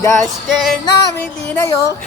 Gaster namin dinayo.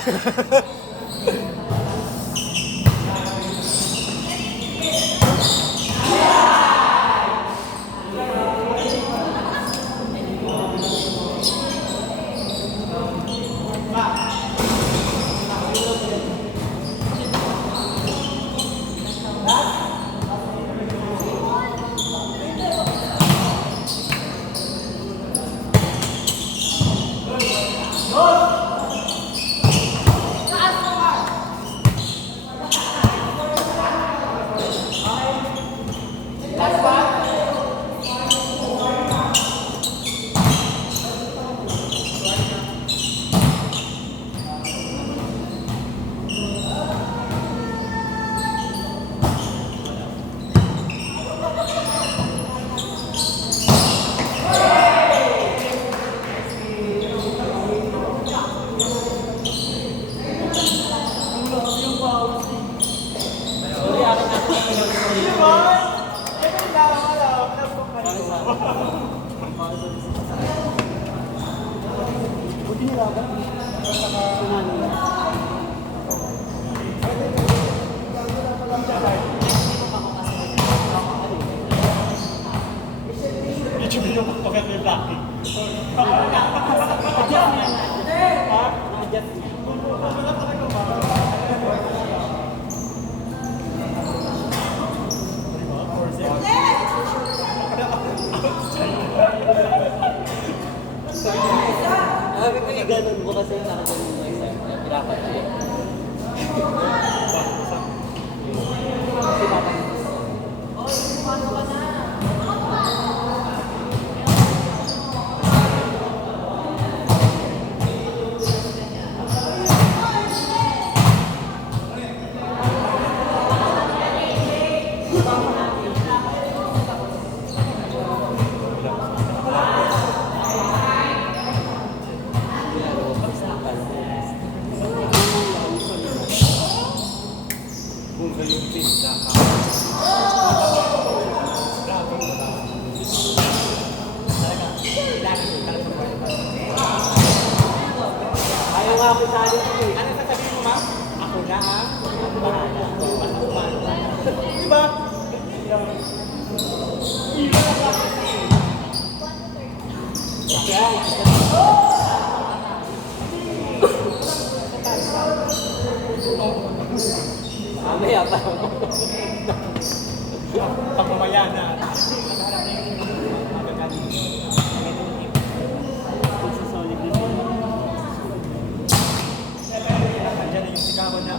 Sabi ko yung ganun mo kasi nakaganon mo isa. Pirapat tayo. Ayaw nga ako sa akin. Ano sasabihin mo, ma'am? Ako na ang bahala. Diba? Mamaya pa. Pagmamaya na. Nandiyan na yung sigawan na.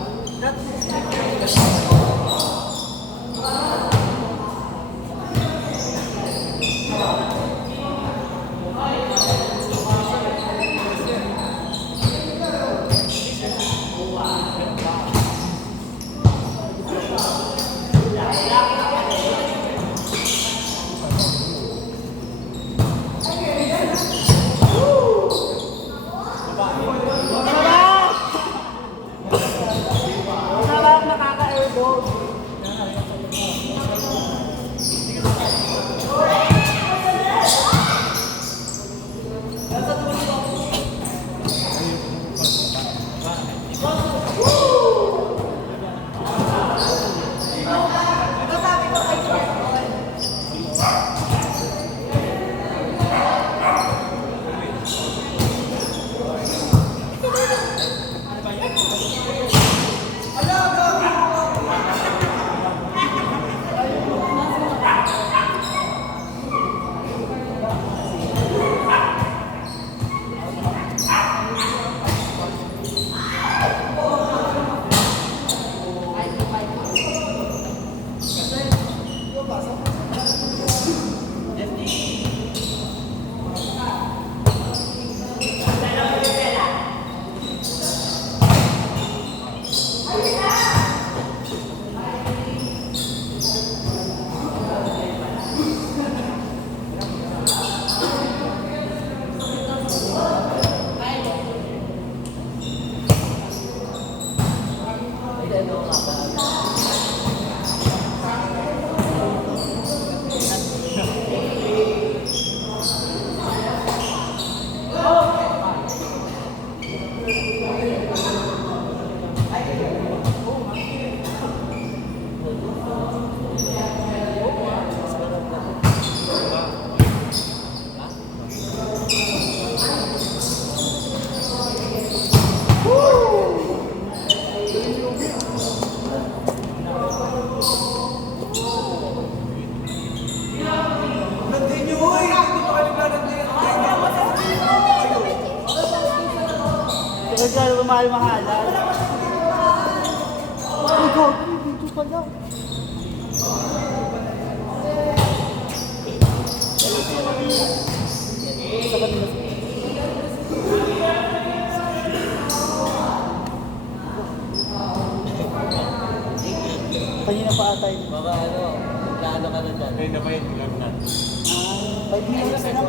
Nagkano mahal-mahalan. Ay, God, dito pala. Sa kanila. Kanina pa ata yun. Baka ano, plano ka na dyan. Ay, na ba yun? Ilang na? 5 minutes na lang.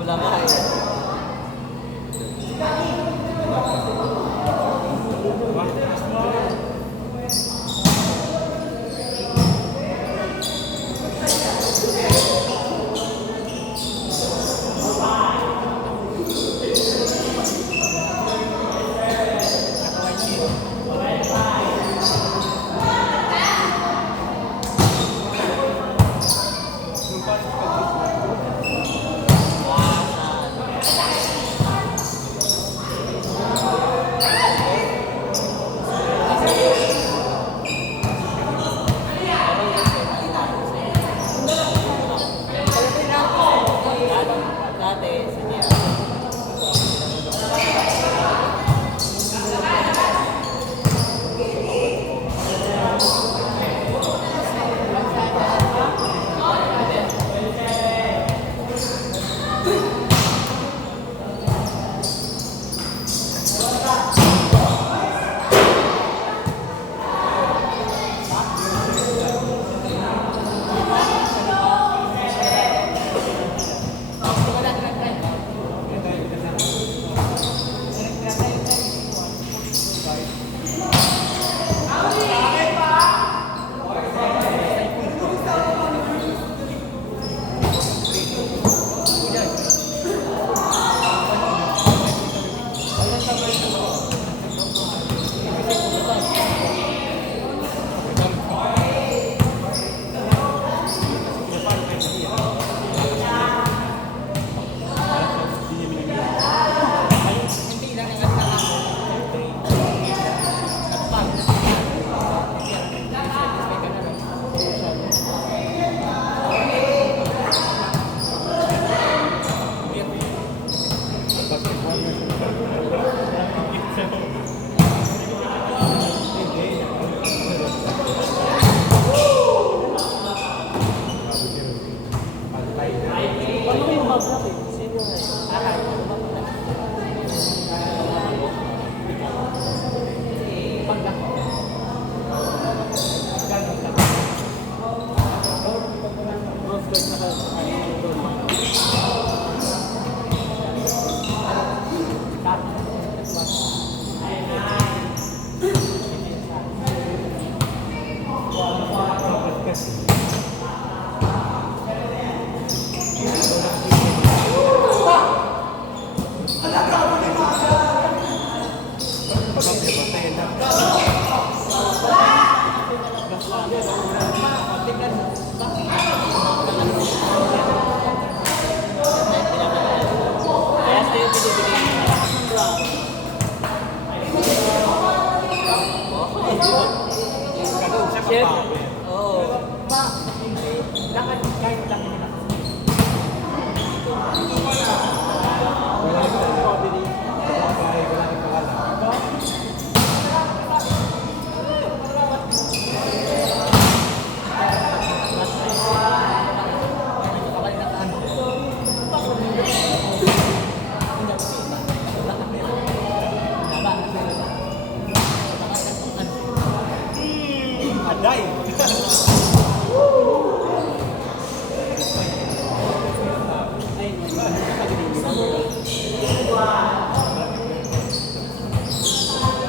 Wala ka eh. Dati, sige. Kahit lang nila. Aday!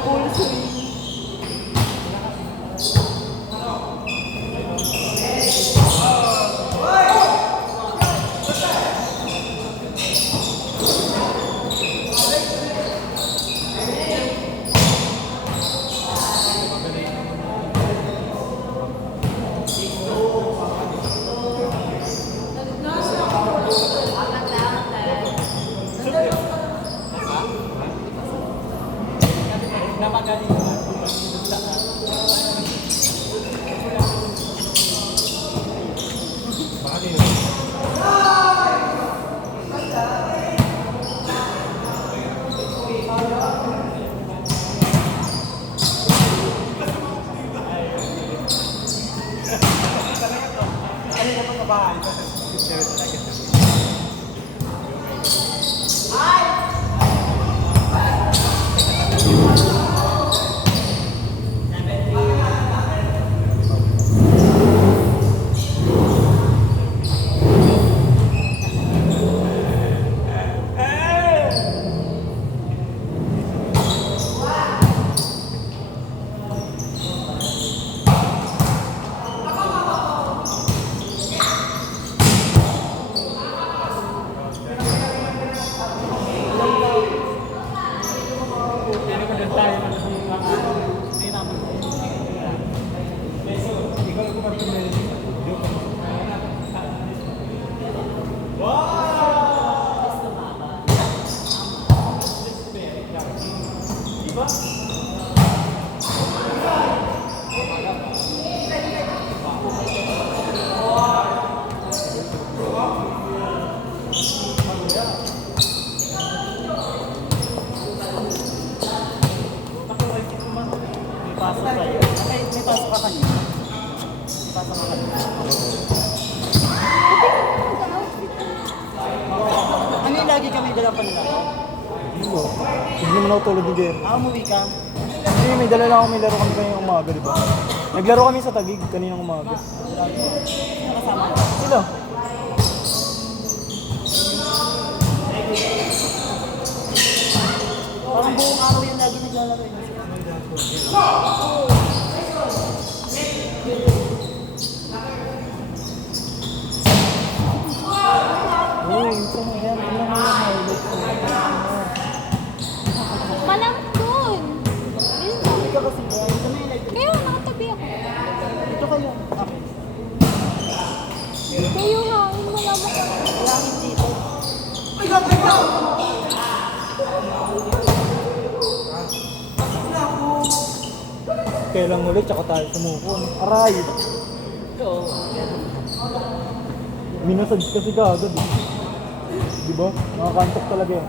Full swing. Napagaling naman. Ano na pang kabahay? May pasok ka kanina. May pasok ka kanina. Ano yung lagi kami dala pa nila? Hindi naman ako tulad ni Jer. Umuwi ka? Hindi, may dala lang ako, may laro kami kaninang umaga, di ba? Naglaro kami sa Taguig kaninang umaga. Nakasama ka? Sila. Parang buong araw yung lagi naglalaro yun. Uy, ito mo yan. Ano mo yung highlights mo? Malam doon. Hindi ka kasi ba? Ito na yung like. Kaya nakatabi ako. Ito kayo. Okay. Kayo hangin, malamok ako. Langit dito. Kailang ulit, tsaka tayo sumuko. Aray! Minasage kasi kagad eh. Di ba? Nakakantok talaga yan.